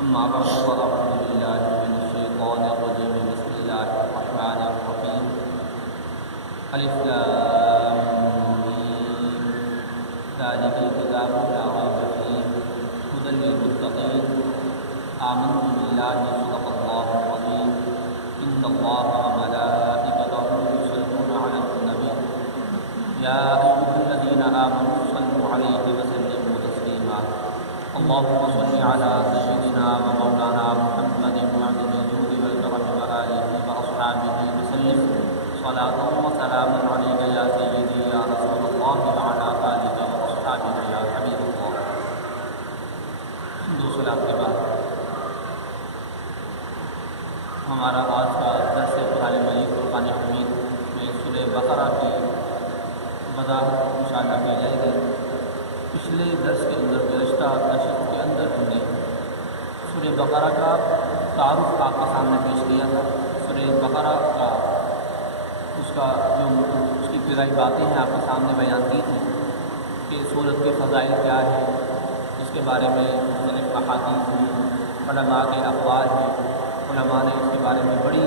أما بعد فأعوذ بالله من الشيطان الرجيم بسم الله الرحمن الرحيم ألف لام ميم ذلك الكتاب لا ريب فيه هدى للمتقين آمنت بالله صدق الله العظيم إن الله وملائكته يصلون على النبي يا أيها الذين آمنوا صلوا عليه وسلموا تسليما اللهم صل على سيدنا ومولانا محمد وعلى الجود والكرم وآله وأصحابه وسلم صلاة وسلاما عليك يا سيدي يا رسول الله وعلى آلك وأصحابه يا حبيب الله. دوسرا کے بعد ہمارا آج کا درس قرآن مجید فرقان حمید میں سورہ بقرہ کی وضاحت انشاءاللہ کی جائے گی. پچھلے درس کے اندر گزشتہ نشست کے اندر ہم نے سورہ بقرہ کا تعارف آپ کے سامنے پیش کیا تھا. سورہ بقرہ کا اس کی ابتدائی باتیں ہیں آپ کے سامنے بیان کی تھیں کہ سورت کے فضائل کیا ہے، اس کے بارے میں مختلف احادیث ہیں، علماء کے اقوال ہیں. علماء نے اس کے بارے میں بڑی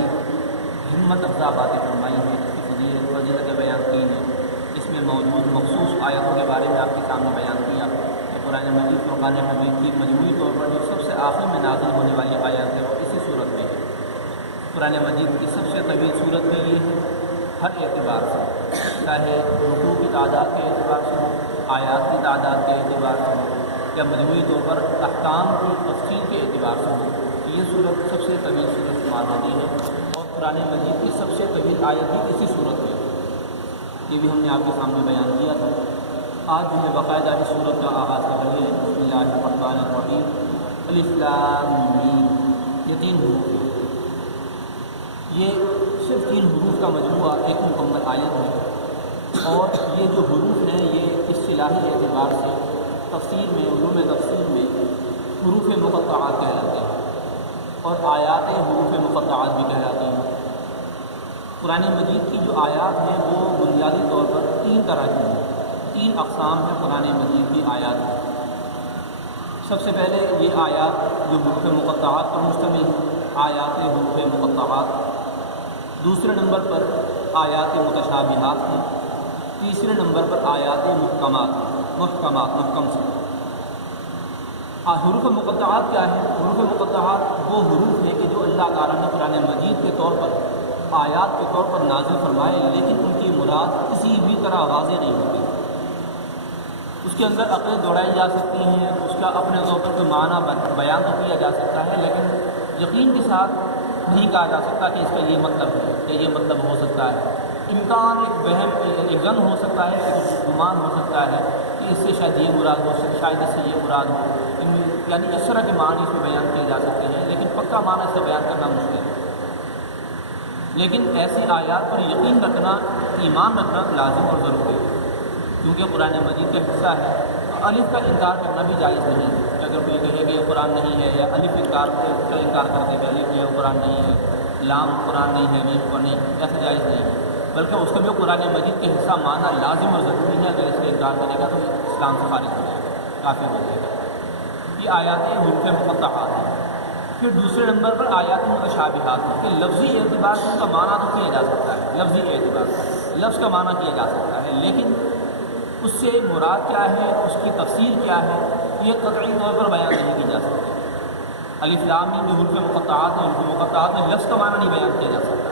ہمت افزا باتیں فرمائی ہیں، اس کی فضیلتیں بیان کی ہیں. اس میں موجود مخصوص آیتوں کے بارے میں آپ کے سامنے بیان کیا کہ قرآن مجید فرقان حمید کی مجموعی طور پر جو سب سے آخر میں نازل ہونے والی آیات ہے وہ اسی صورت میں ہے. قرآن مجید کی سب سے طویل صورت میں یہ ہے ہر اعتبار سے، چاہے رکوع کی تعداد کے اعتبار سے ہو، آیات کی تعداد کے اعتبار سے ہو، یا مجموعی طور پر احکام کی تفصیل کے اعتبار سے ہو. یہ صورت سب سے طویل صورت شمار ہوتی ہے اور قرآن مجید کی سب سے طویل آیت بھی اسی صورت میں ہے. یہ بھی ہم نے آپ کے سامنے بیان کیا تھا. آج جو ہے باقاعدہ اس صورت کا آغاز کر رہے ہیں. بسم اللہ الرحمن الرحیم. الف لام میم. یہ 3 حروف ہیں. یہ صرف 3 حروف کا مجموعہ ایک مکمل آیت ہے، اور یہ جو حروف ہیں یہ اصطلاحی اعتبار سے تفسیر میں، علوم تفسیر میں حروف مقطعات کہلاتے ہیں اور آیات حروف مقطعات بھی کہلاتی ہیں. قرآن مجید کی جو آیات ہیں وہ بنیادی طور پر 3 طرح کی ہیں. 3 اقسام ہیں قرآن مجید کی آیات کی. سب سے پہلے یہ آیات جو حروف مقطعات پر مشتمل ہیں، آیات حروف مقطعات. دوسرے نمبر پر آیات متشابہات ہیں. تیسرے نمبر پر آیات محکم سے. حروف مقطعات کیا ہے؟ حروف مقطعات وہ حروف ہیں کہ جو اللہ تعالیٰ نے قرآن مجید کے طور پر آیات کے طور پر نازل فرمائے، لیکن ان کی مراد کسی بھی طرح واضح نہیں ہوتی. اس کے اندر عقلیں دوڑائی جا سکتی ہیں، اس کا اپنے طور پر کوئی معنی بیان تو کیا جا سکتا ہے، لیکن یقین کے ساتھ نہیں کہا جا سکتا کہ اس کا یہ مطلب ہے کہ یہ مطلب ہو سکتا ہے. امکان ایک وہم، ایک ظن ہو سکتا ہے، ایک گمان ہو سکتا ہے کہ اس سے شاید یہ مراد ہو، شاید اس سے یہ مراد ہو. یعنی اس طرح کے معنی اس میں بیان کیے جا سکتے ہیں، لیکن پکا معنی اس کا بیان کرنا مشکل ہے. لیکن ایسی آیات پر یقین رکھنا، ایمان رکھنا لازم اور ضروری ہے، کیونکہ قرآن مجید کا حصہ ہے. الف کا انکار کرنا بھی جائز نہیں ہے کہ اگر کوئی کہے کہ یہ قرآن نہیں ہے، یا الف کا انکار کر دے کہ الف یہ قرآن نہیں ہے، لام قرآن نہیں ہے، میم کو نہیں، ایسا جائز نہیں ہے. بلکہ اس کو بھی قرآن مجید کے حصہ ماننا لازم اور ضروری ہے. اگر اس کا انکار کرے گا تو اسلام سے خارج ہو جائے گا، کافر ہو جائے گا. یہ آیات حروف مقطعات ہیں. پھر دوسرے نمبر پر آیات متشابہات ہیں کہ لفظی اعتبار سے ان کا معنی تو کیا جا سکتا ہے، لفظی اعتبار سے لفظ کا معنی کیا جا سکتا ہے، لیکن اس سے مراد کیا ہے، اس کی تفسیر کیا ہے، یہ قطعی طور پر بیان نہیں کی جا سکتی. الف لام میم جو حروف مقطعات ہیں، حروف مقطعات میں لفظ کا معنی نہیں بیان کیا جا سکتا.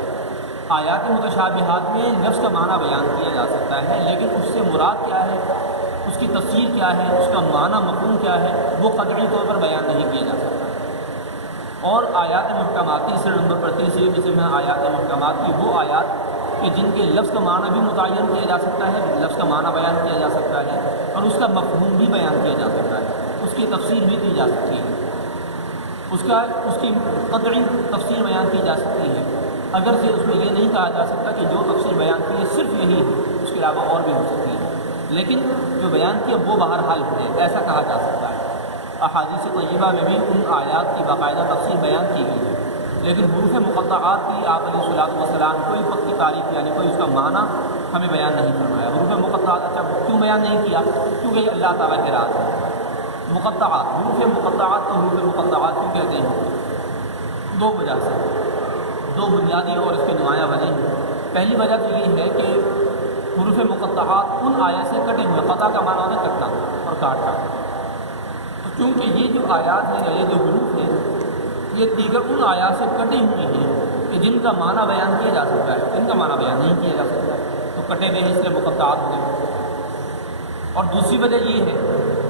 آیات متشابہات میں لفظ کا معنی بیان کیا جا سکتا ہے، لیکن اس سے مراد کیا ہے، اس کی تفسیر کیا ہے، اس کا معنی مفہوم کیا ہے، وہ قطعی طور پر بیان نہیں کیا جا سکتا. اور آیات محکمات، تیسرے نمبر پر تیسری قسم ہے آیات محکمات کی وہ آیات کہ جن کے لفظ کا معنی بھی متعین کیا جا سکتا ہے، لفظ کا معنی بیان کیا جا سکتا ہے، اور اس کا مفہوم بھی بیان کیا جا سکتا ہے، اس کی تفسیر بھی کی جا سکتی ہے، اس کی قطعی تفسیر بیان کی جا سکتی ہے. اگرچہ اس میں یہ نہیں کہا جا سکتا کہ جو تفسیر بیان کی ہے صرف یہی ہے، اس کے علاوہ اور بھی ہو سکتی ہے، لیکن جو بیان کیا وہ بہرحال ہے، ایسا کہا جا سکتا ہے. احادیث طیبہ میں بھی ان آیات کی باقاعدہ تفسیر بیان کی گئی ہے، لیکن حروف مقطعات کی آپ علیہ الصلوۃ والسلام کوئی پکی تعریف یعنی کوئی اس کا معنی ہمیں بیان نہیں فرمایا. حروف مقطعات اچھا کیوں بیان نہیں کیا؟ کیونکہ یہ اللہ تعالیٰ کے راز ہے. مقطعات، حروف مقطعات کو حروف مقطعات کیوں کہتے ہیں؟ دو وجہ سے، دو بنیادی اور اس کے نمایاں وجہ ہیں۔ پہلی وجہ تو یہ ہے کہ حروف مقطعات ان آیات سے کٹے ہوئے، قطع کا معنی ہوتا ہے کٹنا اور کاٹنا، کیونکہ یہ جو آیات ہیں یا یہ جو حروف ہیں یہ دیگر ان آیات سے کٹی ہوئی ہیں کہ جن کا معنی بیان کیا جا سکتا ہے، جن کا معنی بیان نہیں کیا جا سکتا، تو کٹے ہوئے اس لیے مقطعات ہوئے۔ اور دوسری وجہ یہ ہے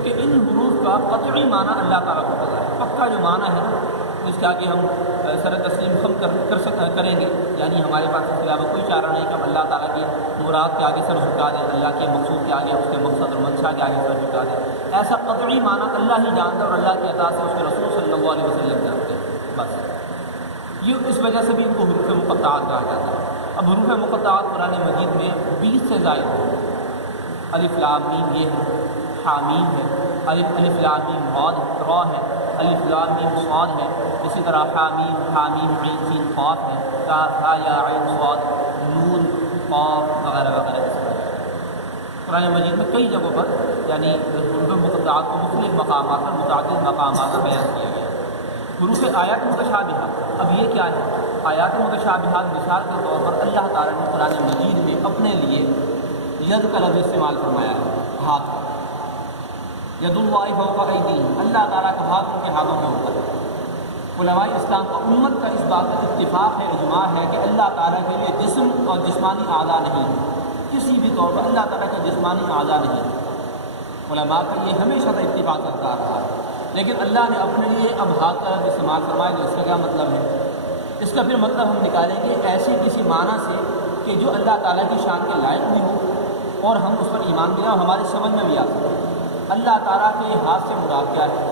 کہ ان حروف کا قطعی معنی اللہ تعالیٰ کو پتہ ہے، پکا جو معنی ہے نا جس کا کہ ہم سر تسلیم ہم کریں گے، یعنی ہمارے پاس اس کے علاوہ کوئی چارہ نہیں کہ ہم اللہ تعالیٰ کی مراد کے آگے سر جھکا دیں، اللہ کے مقصود کے آگے، اس کے مقصد اور منشا کے آگے سر جھکا دیں۔ ایسا قطعی معنی اللہ ہی جانتا ہے اور اللہ کی عطا سے اس کے رسول صلی اللہ علیہ وسلم جانتے ہیں بس۔ یہ اس وجہ سے بھی ان کو حروف مقطعات کہا جاتا ہے۔ اب حروف مقطعات قرآن مجید میں 20 سے زائد ہیں۔ الف لام میم یہ ہے، حامیم ہے، الف لام میم را ہے، الف لام میم صاد ہے، اسی طرح حامیم عین سین قاف ہے، کاف ہا یا عین صاد نون قاف وغیرہ وغیرہ۔ اس طرح قرآن مجید میں کئی جگہوں پر یعنی حروف مقطعات کو مختلف مقامات پر متعدد مقامات پر بیان کیا گیا۔ حروف آیات متشابہات، اب یہ کیا ہے؟ آیات متشابہات مثال کے طور پر اللہ تعالیٰ نے قرآن مجید میں اپنے لیے ید کا لفظ استعمال فرمایا ہے، ہاتھ، ید اللہ فوق ایدیہم، اللہ تعالیٰ کا ہاتھ ان کے ہاتھوں کے اوپر ہے۔ علماء اسلام کا امت کا اس بات پر اتفاق ہے، اجماع ہے کہ اللہ تعالیٰ کے لیے جسم اور جسمانی اعضاء نہیں ہے، کسی بھی طور پر اللہ تعالیٰ کے جسمانی اعضاء نہیں ہے۔ علماء کا یہ ہمیشہ سے اتفاق کرتا آ رہا ہے، لیکن اللہ نے اپنے لیے اب ہاتھ کا لفظ استعمال فرمایا، تو اس کا کیا مطلب ہے؟ اس کا پھر مطلب ہم نکالیں گے ایسی کسی معنی سے کہ جو اللہ تعالیٰ کی شان کے لائق بھی ہو اور ہم اس پر ایمان دیں اور ہماری سمجھ میں بھی آ سکے۔ اللہ تعالیٰ کے ہاتھ سے مراد کیا ہے؟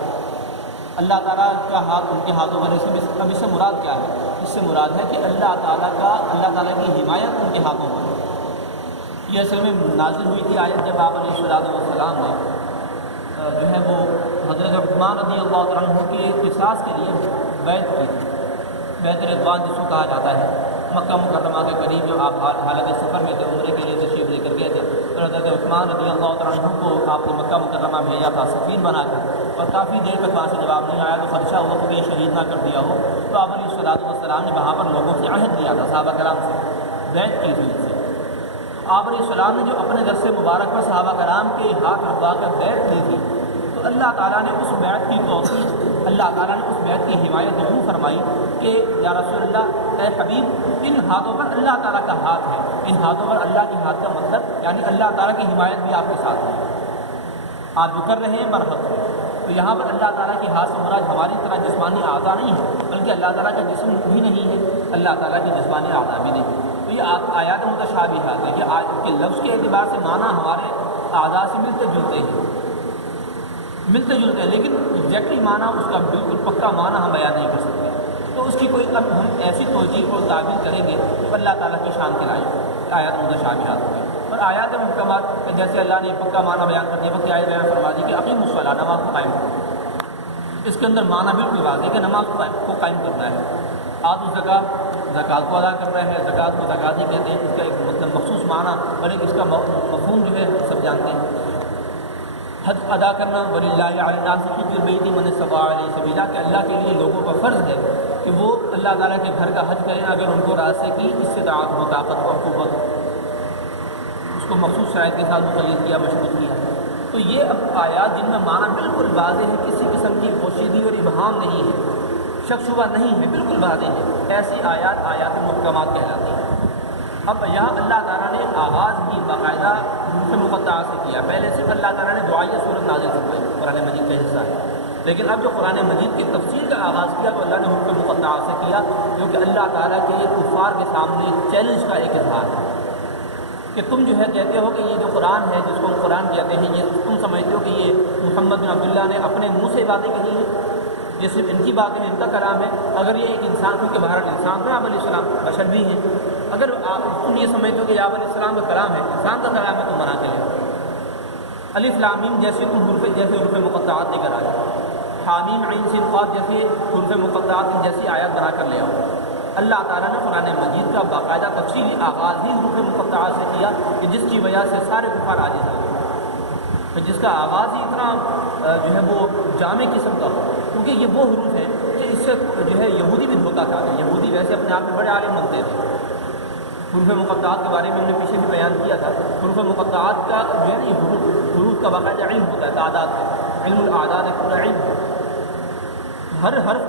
اللہ تعالیٰ کا ہاتھ ان کے ہاتھوں پر، اب اس سے مراد کیا ہے؟ اس سے مراد ہے کہ اللہ تعالیٰ کی حمایت ان کے ہاتھوں پر۔ یہ اصل میں نازل ہوئی تھی آیت جب آپ علیہ السلام نے جو ہے وہ حضرت عثمان رضی اللہ عنہ کے قصاص کے لیے بیعت کی تھی، بیعت رضوان جس کو کہا جاتا ہے۔ مکہ مکرمہ کے قریب جو آپ حالت سفر میں تھے، عمرے کے لیے تشریف لے کر گئے تھے، تو حضرت عثمان رضی اللہ عنہ کو آپ نے مکہ مکرمہ بھیجا تھا سفیر بنا کر، اور کافی دیر تک وہاں سے جواب نہیں آیا، تو خدشہ ہوا کہ یہ شہید نہ کر دیا ہو، تو آپ علیہ السلام نے وہاں پر لوگوں سے عہد لیا تھا، صحابہ کرام سے بیعت کی تھی ان سے۔ آپ علیہ السلام نے جو اپنے درس مبارک پر صحابہ کرام کے ہاتھ رکھوا کر بیعت لی تھی، تو اللہ تعالیٰ نے اس بیعت کی توثیق، اللہ تعالیٰ نے اس بیعت کی حمایت ضرور فرمائی کہ یا رسول اللہ، اے حبیب، ان ہاتھوں پر اللہ تعالیٰ کا ہاتھ ہے، ان ہاتھوں پر اللہ کے ہاتھ کا مطلب یعنی اللہ تعالیٰ کی حمایت بھی آپ کے ساتھ ہے، آپ جو کر رہے ہیں برحق ہے۔ تو یہاں پر اللہ تعالیٰ کے ہاتھ سے مراد ہماری طرح جسمانی اعضاء نہیں ہے، بلکہ اللہ تعالیٰ کا جسم بھی نہیں ہے، اللہ تعالیٰ کے جسمانی اعضاء بھی نہیں ہے۔ تو یہ آیات متشابہات ہیں کہ کے لفظ کے اعتبار سے معنی ہمارے اعضاء سے ملتے جلتے ہیں، لیکن ایگزیکٹلی معنی اس کا بالکل پکا معنی ہم بیان نہیں کر سکتے۔ تو اس کی کوئی اب ہم ایسی توجیہ اور تعبیر کریں گے تو اللہ تعالیٰ کی شان کے لائق آیات متشابہات ہوگی۔ اور آیات محکمات جیسے اللہ نے پکا معنی بیان کرنے وقت آیت بیان فرما دی کہ اقیموا الصلاۃ، نماز کو قائم کرو، اس کے اندر معنی بالکل واضح ہے کہ نماز کو قائم کرنا ہے۔ آتوا الزکوٰۃ، زکوٰۃ کو ادا کرنا ہے، زکوٰۃ کو زکوٰۃ ہی کہتے ہیں، اس کا ایک مطلب مخصوص معنی اور ایک اس کا مفہوم جو ہے سب جانتے ہیں۔ حج ادا کرنا، وَلِلَّهِ عَلَى النَّاسِ حِجُّ الْبَيْتِ مَنِ اسْتَطَاعَ إِلَيْهِ سَبِيلًا، کہ اللہ کے لیے لوگوں پر فرض ہے کہ وہ اللہ تعالیٰ کے گھر کا حج کریں اگر ان کو راستے کی استطاعت ہو، طاقت اور قوت ہو، اس کو مخصوص شرائط کے ساتھ مقید کیا، مشروط کیا۔ تو یہ اب آیات جن میں معنی بالکل واضح ہے، کسی قسم کی پوشیدگی اور ابہام نہیں ہے، شک شبہ نہیں ہے، بالکل واضح ہے، ایسی آیات محکمات کہلاتی ہیں۔ اب یہاں اللہ تعالیٰ نے آغاز ہی باقاعدہ حروف مقطعات سے کیا، پہلے صرف اللہ تعالیٰ نے دعائیہ صورت نازل فرمائی، قرآن مجید کا حصہ ہے، لیکن اب جو قرآن مجید کی تفسیر کا آغاز کیا تو اللہ نے حروف مقطعات سے کیا، جو کہ اللہ تعالیٰ کے کفار کے سامنے چیلنج کا ایک اظہار ہے کہ تم جو ہے کہتے ہو کہ یہ جو قرآن ہے، جس کو ہم قرآن کہتے ہیں، یہ تم سمجھتے ہو کہ یہ محمد بن عبداللہ نے اپنے منہ سے باتیں کہی ہیں، یہ صرف ان کی باتیں ہیں، ان کا کلام ہے۔ اگر یہ ایک انسان، کیونکہ بہرحال انسان تو آپ علیہ السلام بشر بھی ہیں، اگر تم یہ سمجھتے ہو کہ آپ علیہ السلام کا کلام ہے، انسان کا کلام ہے، تو منع کریں۔ الف لام میم جیسے حروف مقطعات لے کر آئے، حامیم عین سین قاف جیسے حروف مقطعات جیسی آیات بنا کر لے آؤ۔ اللہ تعالیٰ نے قرآن مجید کا باقاعدہ تفصیلی آغاز ہی حروف مقطعات سے کیا کہ جس کی وجہ سے سارے کفار عاجز ہو گئے، جس کا آغاز ہی اتنا جو ہے وہ جامع قسم کا ہو، کیونکہ یہ وہ حروف ہیں کہ اس سے جو ہے یہودی بھی دھوکہ کھاتے ہیں۔ یہودی ویسے اپنے آپ میں بڑے عالم بنتے تھے۔ حروف مقطعات کے بارے میں ہم نے پیچھے بھی بیان کیا تھا۔ حروف مقطعات کا جو ہے نا یہ حروف کا باقاعدہ علم ہوتا ہے، تعداد کا، علم الاعداد ایک پورا علم ہے۔ ہر حرف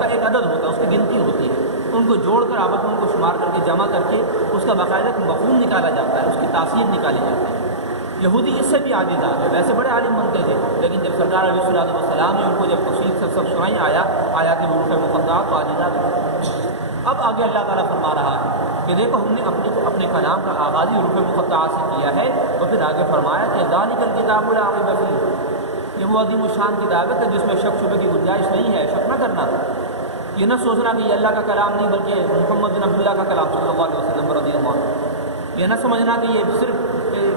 کا ایک عدد ہوتا ہے، اس کی گنتی ہوتی ہے، ان کو جوڑ کر آپس میں ان کو شمار کر کے جمع کر کے اس کا باقاعدہ ایک مفہوم نکالا جاتا ہے، اس کی تاثیر نکالی جاتی ہے۔ یہودی اس سے بھی عاجز ہے، ویسے بڑے عالم بنتے تھے، لیکن جب سرکار علیہ الصلوۃ والسلام نے ان کو جب تفصیل سے سب سنائی آیات حروف مقطعات تو عاجز گئے۔ اب آگے اللہ تعالیٰ فرما رہا ہے کہ دیکھو ہم نے اپنے کلام کا آغاز ہی حروف مقطعات سے کیا ہے، اور پھر آگے فرمایا کہ ذالک الکتاب لا ریب فیہ، یہ وہ عظیم الشان کتاب ہے جس میں شک شبہ کی گنجائش نہیں ہے۔ شک نہ کرنا، یہ نہ سوچنا کہ یہ اللہ کا کلام نہیں بلکہ محمد بن عبداللہ کا کلام صلی اللہ علیہ وسلم رضی اللہ عنہ، یہ نہ سمجھنا کہ یہ صرف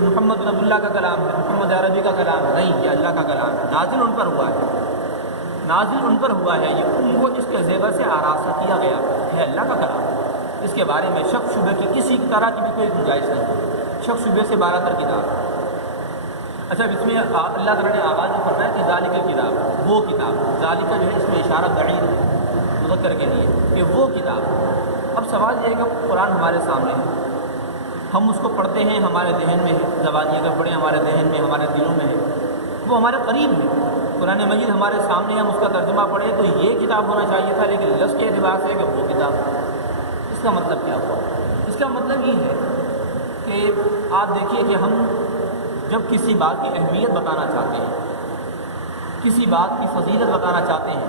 محمد بن عبداللہ کا کلام ہے، محمد عربی کا کلام ہے، نہیں، یہ اللہ کا کلام ہے، نازل ان پر ہوا ہے، نازل ان پر ہوا ہے، یہ ان کو اس کے زیور سے آراستہ کیا گیا ہے، اللہ کا کلام ہے، اس کے بارے میں شک شبہ کی کسی طرح کی بھی کوئی گنجائش نہیں، شک شبہ سے بالا تر کتاب ہے۔ اچھا، اس میں اللہ تعالیٰ نے آغاز میں فرمایا کہ ذالک الکتاب، وہ کتاب، ذالک جو ہے اس میں اشارہ بعید ہے مذکر کے لیے کہ وہ کتاب۔ اب سوال یہ ہے کہ قرآن ہمارے سامنے ہے، ہم اس کو پڑھتے ہیں، ہمارے ذہن میں ہے، زبانی اگر پڑھیں ہمارے ذہن میں، ہمارے دلوں میں ہے، وہ ہمارے قریب ہے، قرآن مجید ہمارے سامنے ہے، ہم اس کا ترجمہ پڑھیں تو یہ کتاب ہونا چاہیے تھا، لیکن لفظ کے اعتبار سے ہے کہ وہ کتاب۔ اس کا مطلب کیا ہوا؟ اس کا مطلب یہ ہے کہ آپ دیکھیے کہ ہم جب کسی بات کی اہمیت بتانا چاہتے ہیں، کسی بات کی فضیلت بتانا چاہتے ہیں،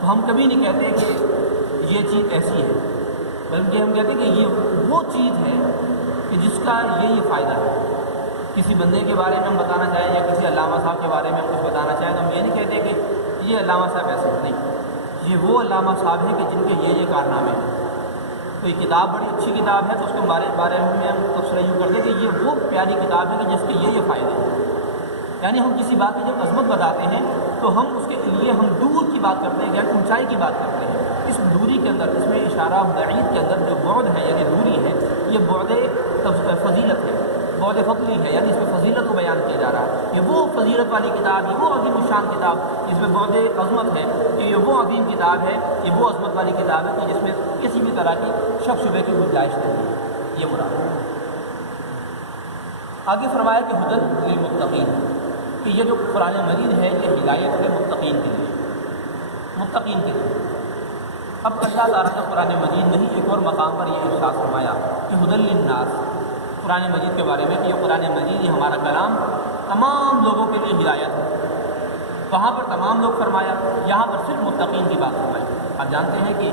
تو ہم کبھی نہیں کہتے کہ یہ چیز ایسی ہے، بلکہ ہم کہتے ہیں کہ یہ وہ چیز ہے کہ جس کا یہ فائدہ ہے۔ کسی بندے کے بارے میں ہم بتانا چاہیں یا کسی علامہ صاحب کے بارے میں ہم کچھ بتانا چاہیں تو ہم یہ نہیں کہتے کہ یہ علامہ صاحب ایسے نہیں، یہ وہ علامہ صاحب ہیں کہ جن کے یہ کارنامے ہیں۔ کوئی کتاب بڑی اچھی کتاب ہے تو اس کے بارے میں ہم تبصرہ یوں کرتے ہیں کہ یہ وہ پیاری کتاب ہے کہ جس کے یہ فائدے ہیں۔ یعنی ہم کسی بات کی جب عظمت بتاتے ہیں تو ہم اس کے لیے ہم دور کی بات کرتے ہیں، یعنی اونچائی کی بات کرتے ہیں۔ اس دوری کے اندر، اس میں اشارہ بعید کے اندر جو بعد ہے یعنی دوری ہے، یہ بعد فضیلت ہے، بعد فضلی ہے، یعنی اس میں فضیلت کو بیان کیا جا رہا ہے۔ یہ وہ فضیلت والی کتاب، یہ وہ عظیم الشان کتاب، اس میں بعد عظمت ہے کہ یہ وہ عظیم کتاب ہے، یہ وہ عظمت والی کتاب ہے کہ جس میں کسی بھی طرح کی شک شبہ کی گنجائش نہیں ہے، یہ مراد ہے۔ آگے فرمایا کہ ہدی للمتقین، کہ یہ جو قرآن مجید ہے یہ ہدایت ہے متقین کے لیے، متقین کے لیے۔ اب اللہ تعالیٰ نے قرآن مجید میں ہی ایک اور مقام پر یہ ارشاد فرمایا کہ ہدی للناس، قرآن مجید کے بارے میں کہ یہ قرآن مجید یہ ہمارا کلام تمام لوگوں کے لیے ہدایت ہے۔ وہاں پر تمام لوگ فرمایا، یہاں پر صرف متقین کی بات فرمائی۔ آپ جانتے ہیں کہ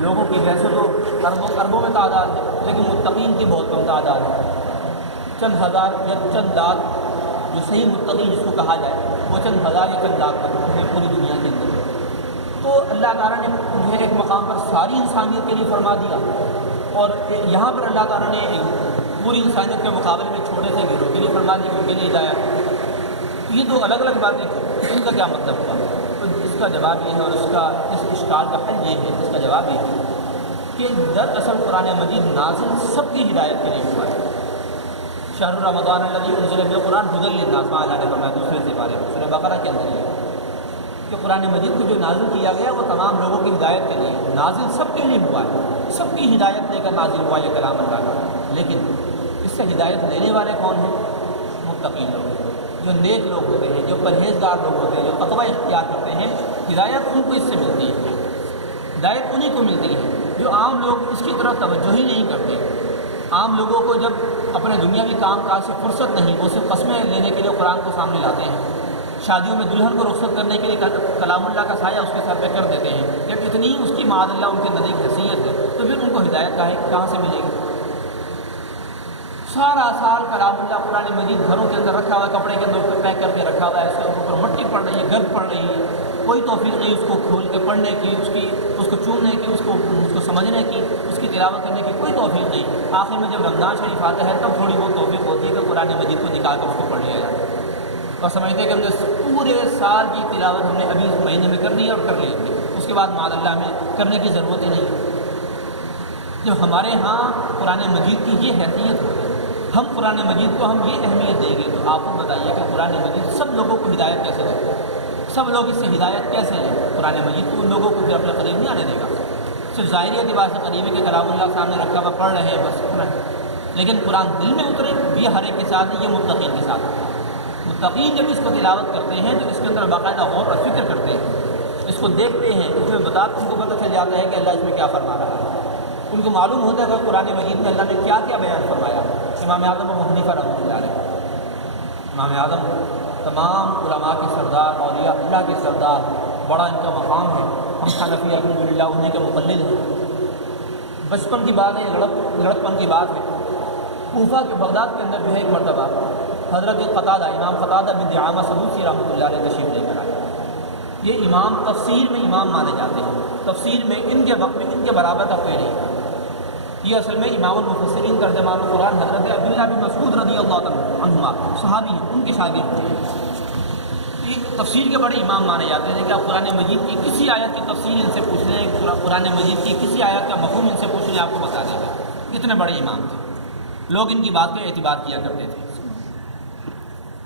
لوگوں کی ویسے تو اربوں میں تعداد ہے، لیکن متقین کی بہت کم تعداد ہے، چند ہزار یا چند لاکھ، جو صحیح متقین جس کو کہا جائے وہ چند ہزار یا چند لاکھ تک ہے پوری دنیا کے اندر۔ تو اللہ تعالیٰ نے مجھے ایک مقام پر ساری انسانیت کے لیے فرما دیا، اور یہاں پر اللہ تعالیٰ نے پوری انسانیت کے مقابلے میں چھوٹے سے گروہ کے لیے فرما دیا کہ ان کے لیے ہدایت۔ یہ دو الگ الگ باتیں ان کا کیا مطلب ہوا؟ تو اس کا جواب یہ ہے، اور اس اشکال کا حل یہ ہے، اس کا جواب یہ ہے کہ دراصل قرآن مجید نازل سب کی ہدایت کے لیے ہوا ہے۔ شہر رمضان الذی انزل فیہ القرآن ھدی للناس، اللہ نے فرمایا دوسرے سپارے میں سورہ بقرہ کے اندر یہ کہ قرآن مجید کو جو نازل کیا گیا وہ تمام لوگوں کی ہدایت کے لیے، نازل سب کے لیے ہوا ہے، سب کی ہدایت لے کر نازل ہوا یہ کلام اللہ کا۔ لیکن اس سے ہدایت لینے والے کون ہیں؟ متقین لوگ، جو نیک لوگ ہوتے ہیں، جو پرہیزگار لوگ ہوتے ہیں، جو تقوی اختیار کرتے ہیں، ہدایت ان کو اس سے ملتی ہے، ہدایت انہیں کو ملتی ہے۔ جو عام لوگ اس کی طرف توجہ ہی نہیں کرتے، عام لوگوں کو جب اپنے دنیاوی کام کاج سے فرصت نہیں، وہ صرف قسمیں لینے کے لیے قرآن کو سامنے لاتے ہیں، شادیوں میں دلہن کو رخصت کرنے کے لیے کلام اللہ کا سایہ اس کے سر پہ کر دیتے ہیں، جب اتنی اس کی معاذ اللہ ان کے نزدیک حیثیت ہے تو پھر ان کو ہدایت کہاں سے ملے گی؟ سارا سال کلام اللہ قرآن مجید گھروں کے اندر رکھا ہوا ہے، کپڑے کے اندر اس کو پیک کر کے رکھا ہوا ہے، اس کے اوپر مٹی پڑ رہی ہے، گرد پڑ رہی ہے، کوئی توفیق نہیں اس کو کھول کے پڑھنے کی، اس کو چوننے کی، اس کو سمجھنے کی، اس کی تلاوت کرنے کی کوئی توفیق نہیں۔ آخر میں جب رمضان شریف آتا ہے تب تھوڑی بہت توفیق ہوتی ہے کہ قرآن مجید کو نکال کر اس کو پڑھ لیا جاتا ہے، اور سمجھتے کہ ہم نے پورے سال کی تلاوت ہم نے ابھی اس مہینے میں کرنی ہے اور کر لی تھی، اس کے بعد معاذ اللہ میں کرنے کی ضرورت ہی نہیں ہے۔ جب ہمارے ہاں قرآن مجید کی یہ حیثیت ہوتی ہے، ہم قرآن مجید کو ہم یہ اہمیت دیں گے، تو آپ کو بتائیے کہ قرآن مجید سب لوگوں کو ہدایت کیسے دے؟ سب لوگ اس سے ہدایت کیسے لیں؟ قرآن مجید کو ان لوگوں کو پھر اپنے قریب نہیں آنے دے گا۔ صرف ظاہری اعتبار سے قریب ہے کہ کلام اللہ سامنے رکھا ہوا پڑھ رہے ہیں بس اتنا ہے، لیکن قرآن دل میں اترے یہ ہر ایک کے ساتھ ہے، یہ متقین کے ساتھ ہے۔ متقین جب اس کو تلاوت کرتے ہیں تو اس کے اندر باقاعدہ غور و فکر کرتے ہیں، اس کو دیکھتے ہیں، اس میں ان کو پتہ چل جاتا ہے کہ اللہ اس میں کیا فرما رہا ہے۔ ان کو معلوم ہوتا ہے کہ قرآن مجید میں اللہ نے کیا کیا بیان فرمایا۔ امام اعظم ابو حنیفہ رحمۃ اللہ علیہ، امام اعظم تمام علماء کے سردار، اولیاء اللہ کے سردار، بڑا ان کا مقام ہے۔ ہم حنفی الحمدللہ انہیں کے مقلد ہیں۔ بچپن کی بات ہے، لڑکپن کی بات ہے، کوفہ کے بغداد کے اندر جو ہے ایک مرتبہ حضرت قتادہ، امام قتادہ بن دعامہ سدوسی رحمۃ اللہ علیہ تشریف لے کر آئے۔ یہ امام تفسیر میں امام مانے جاتے ہیں، تفسیر میں ان کے وقت میں ان کے برابر کا کوئی نہیں تھا۔ یہ اصل میں امام المفسرین ترجمان القرآن حضرت عبداللہ بن مسعود رضی اللہ تعالیٰ عنہما صحابی ہیں، ان کے شاگرد تھے۔ تفسیر کے بڑے امام مانے جاتے ہیں کہ آپ قرآن مجید کی کسی آیت کی تفسیر ان سے پوچھ لیں، قرآن مجید کی کسی آیت کا مفہوم ان سے پوچھ لیں، آپ کو بتا دیں گے۔ اتنے بڑے امام تھے، لوگ ان کی بات کا اعتبار کیا کرتے تھے۔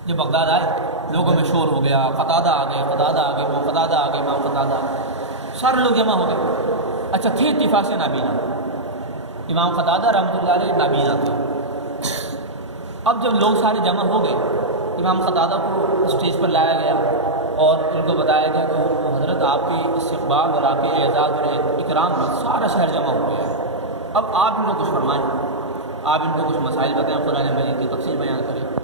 جب بغداد آئے لوگوں میں شور ہو گیا، قتادہ آ گئے، قتادہ آ گئے، امام قتادہ آ گئے، امام قتادہ، سارے لوگ جمع ہو گئے۔ اچھا تھے اتفاق سے نابینا، امام قتادہ رحمۃ اللہ علیہ نابینا تھے۔ اب جب لوگ سارے جمع ہو گئے، امام قتادہ کو اسٹیج پر لایا گیا اور ان کو بتایا گیا کہ حضرت آپ کے استقبال اور آپ کے اعزاز اور اکرام میں سارا شہر جمع ہو گیا ہے، اب آپ ان کو کچھ فرمائیں، آپ ان کو کچھ مسائل بتائیں، قرآن مجید کی تفسیر بیان کریں۔